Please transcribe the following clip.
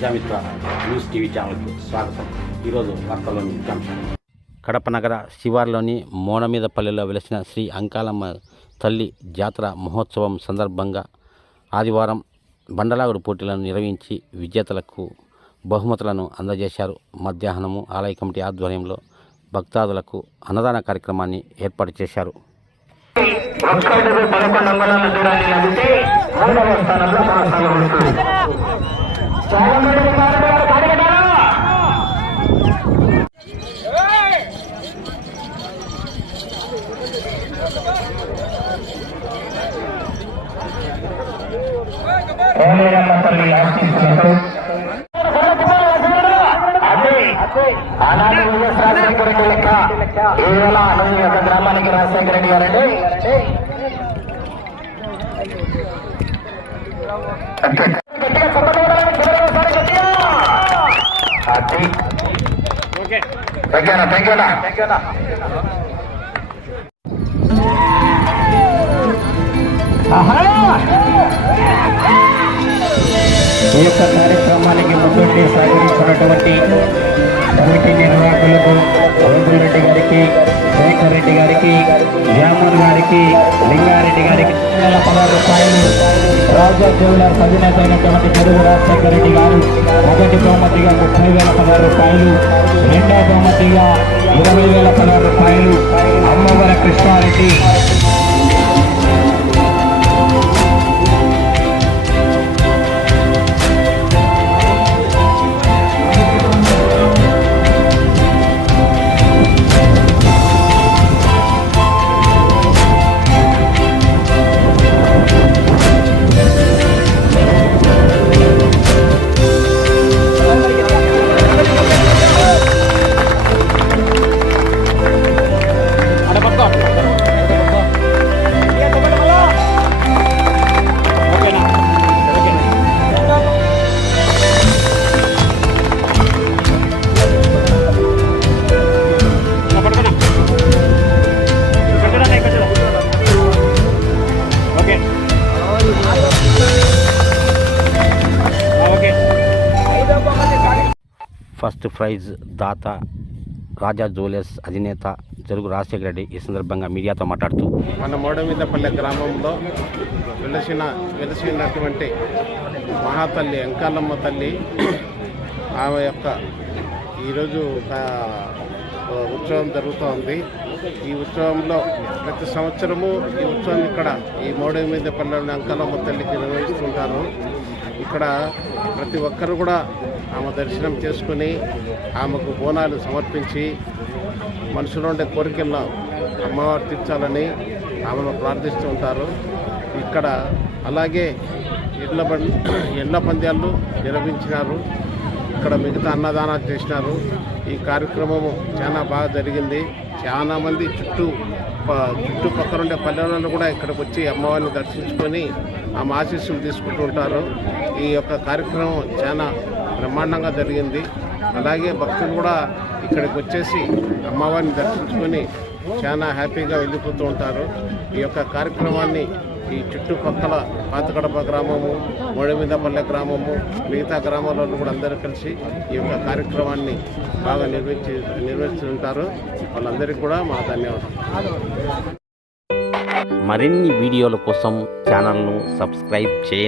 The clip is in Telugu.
ప్రజామిత్ర న్యూస్ టీవీ ఛానల్కి స్వాగతం. ఈరోజు వార్తల్లోని ముఖ్యాంశాలు. కడప నగర శివార్లోని మోనమీదపల్లిలో వెలిసిన శ్రీ అంకాలమ్మ తల్లి జాతర మహోత్సవం సందర్భంగా ఆదివారం బండలాగుడు పోటీలను నిర్వహించి విజేతలకు బహుమతులను అందజేశారు. మధ్యాహ్నము ఆలయ కమిటీ ఆధ్వర్యంలో భక్తాదులకు అన్నదాన కార్యక్రమాన్ని ఏర్పాటు చేశారు. ఆనాడు వైఎస్ రాజశేఖర రెడ్డి లెక్క ఈవేళ ఈ యొక్క గ్రామానికి రాజశేఖర రెడ్డి గారండి. ఈ యొక్క కార్యక్రమానికి ముందుండి సహకరించినటువంటి కమిటీ నిర్వాహకులకు రఘుల్ రెడ్డి గారికి, శేఖర్ రెడ్డి గారికి, జామన్ గారికి, లింగారెడ్డి గారికి 16 రూపాయలు, రాజా జ్యువెలర్స్ అధినేత అయినటువంటి తెలుగు రాజశేఖర రెడ్డి గారు మొదటి బహుమతిగా 30,016 రూపాయలు, రెండవ బహుమతిగా 20,016 రూపాయలు, అమ్మవర కృష్ణారెడ్డి ఫస్ట్ ప్రైజ్ దాత రాజా జ్యువెలర్స్ అధినేత తెలుగు రాజశేఖర రెడ్డి ఈ సందర్భంగా మీడియాతో మాట్లాడుతూ, మన మోడమీదపల్లె గ్రామంలో వెలిసినటువంటి మహాతల్లి అంకాలమ్మ తల్లి ఆమె యొక్క ఈరోజు ఉత్సవం జరుగుతోంది. ఈ ఉత్సవంలో ప్రతి సంవత్సరము ఈ ఉత్సవం ఇక్కడ ఈ మోడమీదపల్లెలోని అంకాలమ్మ తల్లికి నిర్వహిస్తుంటారు. ఇక్కడ ప్రతి ఒక్కరు కూడా ఆమె దర్శనం చేసుకుని ఆమెకు బోనాలు సమర్పించి మనసులో ఉండే కోరికలను అమ్మవారు తీర్చాలని ఆమెను ప్రార్థిస్తూ ఉంటారు. ఇక్కడ అలాగే ఎడ్ల పంద్యాలు నిర్వహించినారు. ఇక్కడ మిగతా అన్నదానాలు చేసినారు. ఈ కార్యక్రమము చాలా బాగా జరిగింది. చాలామంది చుట్టుపక్కల ఉండే పల్లెలలో కూడా ఇక్కడికి వచ్చి అమ్మవారిని దర్శించుకొని ఆమె ఆశీస్సులు తీసుకుంటూ ఉంటారు. ఈ యొక్క కార్యక్రమం చాలా బ్రహ్మాండంగా జరిగింది. అలాగే భక్తులు కూడా ఇక్కడికి వచ్చేసి అమ్మవారిని దర్శించుకొని చాలా హ్యాపీగా వెళ్ళిపోతూ ఉంటారు. ఈ యొక్క కార్యక్రమాన్ని ఈ చుట్టుపక్కల పాతకడప గ్రామము, మోడమీదపల్లె గ్రామము, మిగతా గ్రామాలలో కూడా అందరూ కలిసి ఈ యొక్క కార్యక్రమాన్ని బాగా నిర్వహిస్తుంటారు. వాళ్ళందరికీ కూడా మా ధన్యవాదాలు. మరిన్ని వీడియోల కోసం ఛానల్ను సబ్స్క్రైబ్ చేయండి.